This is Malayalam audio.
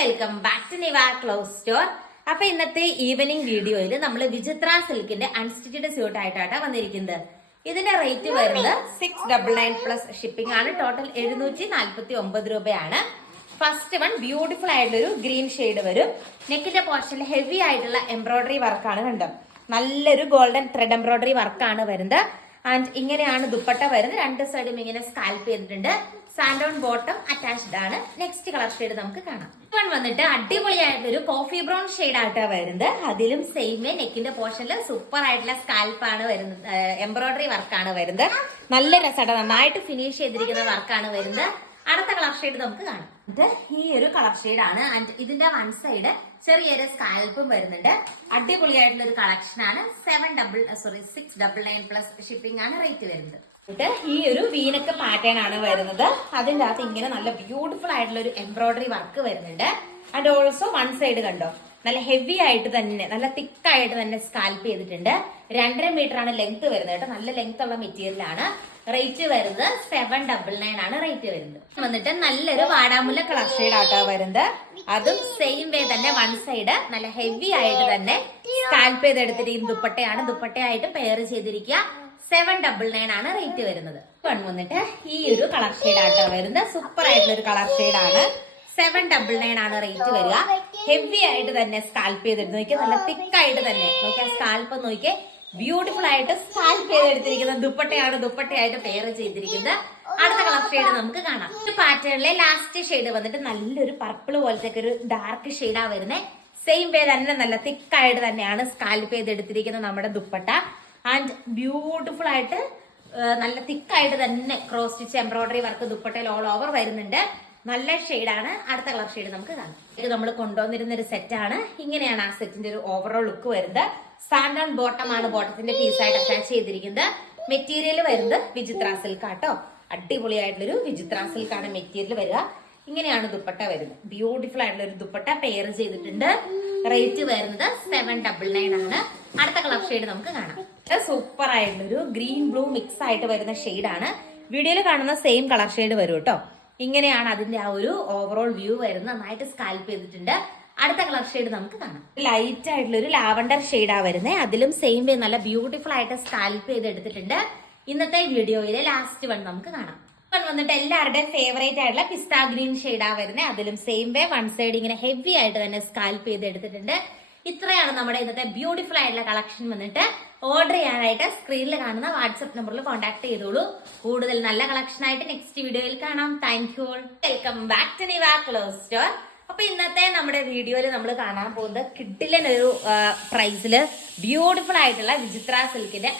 Welcome back to Niva clothes store അപ്പൊ ഇന്നത്തെ ഈവനിങ് വീഡിയോയിൽ നമ്മൾ വിചിത്ര സിൽക്കിന്റെ അൺസ്റ്റിച്ചഡ് സ്യൂട്ട് ആയിട്ടാണ് വന്നിരിക്കുന്നത്. ഇതിന്റെ റേറ്റ് വരുന്നത് six double nine plus shipping ആണ്. ടോട്ടൽ എഴുന്നൂറ്റി നാല്പത്തി ഒമ്പത് രൂപയാണ്. ഫസ്റ്റ് വൺ ബ്യൂട്ടിഫുൾ ആയിട്ടുള്ള ഒരു ഗ്രീൻ ഷെയ്ഡ് വരും നെക്കിന്റെ പോർഷനിൽ ഹെവി ആയിട്ടുള്ള എംബ്രോയിഡറി വർക്കാണ് കണ്ടത്. നല്ലൊരു ഗോൾഡൻ ത്രെഡ് എംബ്രോയിഡറി വർക്കാണ് വരുന്നത്. ആൻഡ് ഇങ്ങനെയാണ് ദുപ്പട്ട വരുന്നത്. രണ്ട് സൈഡും ഇങ്ങനെ സ്കാൽപ്പ് ചെയ്തിട്ടുണ്ട്. സാൻഡ് ഓൺ ബോട്ടം അറ്റാച്ച്ഡ് ആണ്. നെക്സ്റ്റ് കളർ ഷെയ്ഡ് നമുക്ക് കാണാം. വൺ വന്നിട്ട് അടിപൊളിയായിട്ടൊരു കോഫി ബ്രൗൺ ഷെയ്ഡ് ആയിട്ടാണ് വരുന്നത്. അതിലും സെയിം നെക്കിന്റെ പോർഷനിൽ സൂപ്പർ ആയിട്ടുള്ള സ്കാൽപ്പ് ആണ് വരുന്നത്. എംബ്രോയിഡറി വർക്കാണ് വരുന്നത്. നല്ല രസമായിട്ട് നന്നായിട്ട് ഫിനിഷ് ചെയ്തിരിക്കുന്ന വർക്കാണ് വരുന്നത്. അടുത്ത കളർ ഷെയ്ഡ് നമുക്ക് കാണാം. ഇത് ഈ ഒരു കളർ ഷെയ്ഡ് ആണ്. ഇതിന്റെ വൺ സൈഡ് ചെറിയൊരു സ്കാൽപ്പും വരുന്നുണ്ട്. അടിപൊളിയായിട്ടുള്ള ഒരു കളക്ഷൻ ആണ്. Seven double sorry six double nine plus shipping ആണ് റേറ്റ് വരുന്നത്. ഇത് ഈ ഒരു വീനക്ക് പാറ്റേൺ ആണ് വരുന്നത്. അതിന്റെ അകത്ത് ഇങ്ങനെ നല്ല ബ്യൂട്ടിഫുൾ ആയിട്ടുള്ള ഒരു എംബ്രോയിഡറി വർക്ക് വരുന്നുണ്ട്. ആൻഡ് ഓൾസോ വൺ സൈഡ് കണ്ടോ? നല്ല ഹെവി ആയിട്ട് തന്നെ നല്ല തിക്ക് ആയിട്ട് തന്നെ സ്കാൽപ്പ് ചെയ്തിട്ടുണ്ട്. രണ്ടര മീറ്റർ ആണ് ലെങ്ത് വരുന്നത് കേട്ടോ. നല്ല ലെങ്ത് ഉള്ള മെറ്റീരിയൽ ആണ്. റേറ്റ് വരുന്നത് സെവൻ ഡബിൾ നയൻ ആണ് റേറ്റ് വരുന്നത്. വന്നിട്ട് നല്ലൊരു വാടാമുല്ല കളർ ഷെയ്ഡ് ആട്ടോ വരുന്നത്. അതും സെയിം വേ തന്നെ വൺ സൈഡ് നല്ല ഹെവി ആയിട്ട് തന്നെ സ്കാൽപ്പ് ചെയ്തെടുത്തിരിക്കുന്ന ദുപ്പട്ടയാണ്. ദുപ്പട്ടയായിട്ട് പെയർ ചെയ്തിരിക്കുക. സെവൻ ഡബിൾ നയൻ ആണ് റേറ്റ് വരുന്നത്. വന്നിട്ട് ഈ ഒരു കളർ ഷെയ്ഡ് ആട്ടോ വരുന്നത്. സൂപ്പർ ആയിട്ടുള്ള ഒരു കളർ ഷെയ്ഡ് ആണ്. സെവൻ ഡബിൾ നയൻ ആണ് റേറ്റ് വരിക. ഹെവി ആയിട്ട് തന്നെ സ്കാൽപ്പ് ചെയ്തെടുത്ത് നോക്കിയാൽ നല്ല തിക്കായിട്ട് തന്നെ. നോക്കിയാൽ സ്കാൽപ്പ് നോക്കിയേ. ബ്യൂട്ടിഫുൾ ആയിട്ട് സ്കാൽപ്പ് ചെയ്തെടുത്തിരിക്കുന്ന ദുപ്പട്ടയാണ് ദുപ്പട്ടയായിട്ട് പെയർ ചെയ്തിരിക്കുന്നത്. അടുത്ത കളർ ഷെയ്ഡ് നമുക്ക് കാണാം. ഈ പാറ്റേണിലെ ലാസ്റ്റ് ഷെയ്ഡ് വന്നിട്ട് നല്ലൊരു പർപ്പിൾ പോലത്തെ ഒരു ഡാർക്ക് ഷെയ്ഡാ വരുന്നത് സെയിം വേ തന്നെ നല്ല തിക്കായിട്ട് തന്നെയാണ് സ്കാൽപ്പ് ചെയ്തെടുത്തിരിക്കുന്നത് നമ്മുടെ ദുപ്പട്ട. ആൻഡ് ബ്യൂട്ടിഫുൾ ആയിട്ട് നല്ല തിക്കായിട്ട് തന്നെ ക്രോസ് സ്റ്റിച്ച് എംബ്രോയിഡറി വർക്ക് ദുപ്പട്ടയിൽ ഓൾ ഓവർ വരുന്നുണ്ട്. നല്ല ഷെയ്ഡാണ് അടുത്ത കളർ ഷെയ്ഡ് നമുക്ക് കാണാം. ഇത് നമ്മൾ കൊണ്ടുവന്നിരുന്ന ഒരു സെറ്റാണ് ഇങ്ങനെയാണ് ആ സെറ്റിന്റെ ഒരു ഓവറോൾ ലുക്ക് വരുന്നത്. സാൻഡ് ആൻഡ് ബോട്ടം ആണ് ബോട്ടത്തിന്റെ പീസായിട്ട് അറ്റാച്ച് ചെയ്തിരിക്കുന്നത്. മെറ്റീരിയൽ വരുന്നത് വിചിത്ര സിൽക്ക് ആട്ടോ. അടിപൊളിയായിട്ടുള്ളൊരു വിചിത്ര സിൽക്ക് ആണ് മെറ്റീരിയൽ വരിക. ഇങ്ങനെയാണ് ദുപ്പട്ട വരുന്നത്. ബ്യൂട്ടിഫുൾ ആയിട്ടുള്ള ഒരു ദുപ്പട്ട പെയർ ചെയ്തിട്ടുണ്ട്. റേറ്റ് വരുന്നത് സെവൻ ഡബിൾ നയൻ ആണ്. അടുത്ത കളർ ഷെയ്ഡ് നമുക്ക് കാണാം. സൂപ്പർ ആയിട്ടുള്ള ഒരു ഗ്രീൻ ബ്ലൂ മിക്സ് ആയിട്ട് വരുന്ന ഷെയ്ഡാണ് വീഡിയോയിൽ കാണുന്ന സെയിം കളർ ഷെയ്ഡ് വരും കേട്ടോ ഇങ്ങനെയാണ് അതിന്റെ ആ ഒരു ഓവറോൾ വ്യൂ വരുന്നത്. നന്നായിട്ട് സ്കാൽപ്പ് ചെയ്തിട്ടുണ്ട്. അടുത്ത കളർ ഷെയ്ഡ് നമുക്ക് കാണാം. ലൈറ്റ് ആയിട്ടുള്ള ഒരു ലാവണ്ടർ ഷെയ്ഡാ വരുന്നത് അതിലും സെയിം വേ നല്ല ബ്യൂട്ടിഫുൾ ആയിട്ട് സ്കാൽപ്പ് ചെയ്ത് എടുത്തിട്ടുണ്ട് ഇന്നത്തെ വീഡിയോയിലെ ലാസ്റ്റ് വൺ നമുക്ക് കാണാം. വന്നിട്ട് എല്ലാവരുടെയും ഫേവറേറ്റ് ആയിട്ടുള്ള പിസ്താ ഗ്രീൻ ഷെയ്ഡാ വരുന്നത് അതിലും സെയിം വേ വൺ സൈഡ് ഇങ്ങനെ ഹെവി ആയിട്ട് തന്നെ സ്കാൽപ്പ് ചെയ്ത് എടുത്തിട്ടുണ്ട് ഇത്രയാണ് നമ്മുടെ ഇന്നത്തെ ബ്യൂട്ടിഫുൾ ആയിട്ടുള്ള കളക്ഷൻ വന്നിട്ട് ഓർഡർ ചെയ്യാനായിട്ട് സ്ക്രീനിൽ കാണുന്ന വാട്സപ്പ് നമ്പറിൽ കോൺടാക്ട് ചെയ്തോളൂ. കൂടുതൽ നല്ല കളക്ഷൻ ആയിട്ട് നെക്സ്റ്റ് വീഡിയോയിൽ കാണാം. Thank you welcome back to Niva clothes store അപ്പൊ ഇന്നത്തെ നമ്മുടെ വീഡിയോയിൽ നമ്മൾ കാണാൻ പോകുന്നത് കിഡിലൻ ഒരു പ്രൈസിൽ ബ്യൂട്ടിഫുൾ ആയിട്ടുള്ള വിചിത്ര സിൽക്കിന്റെ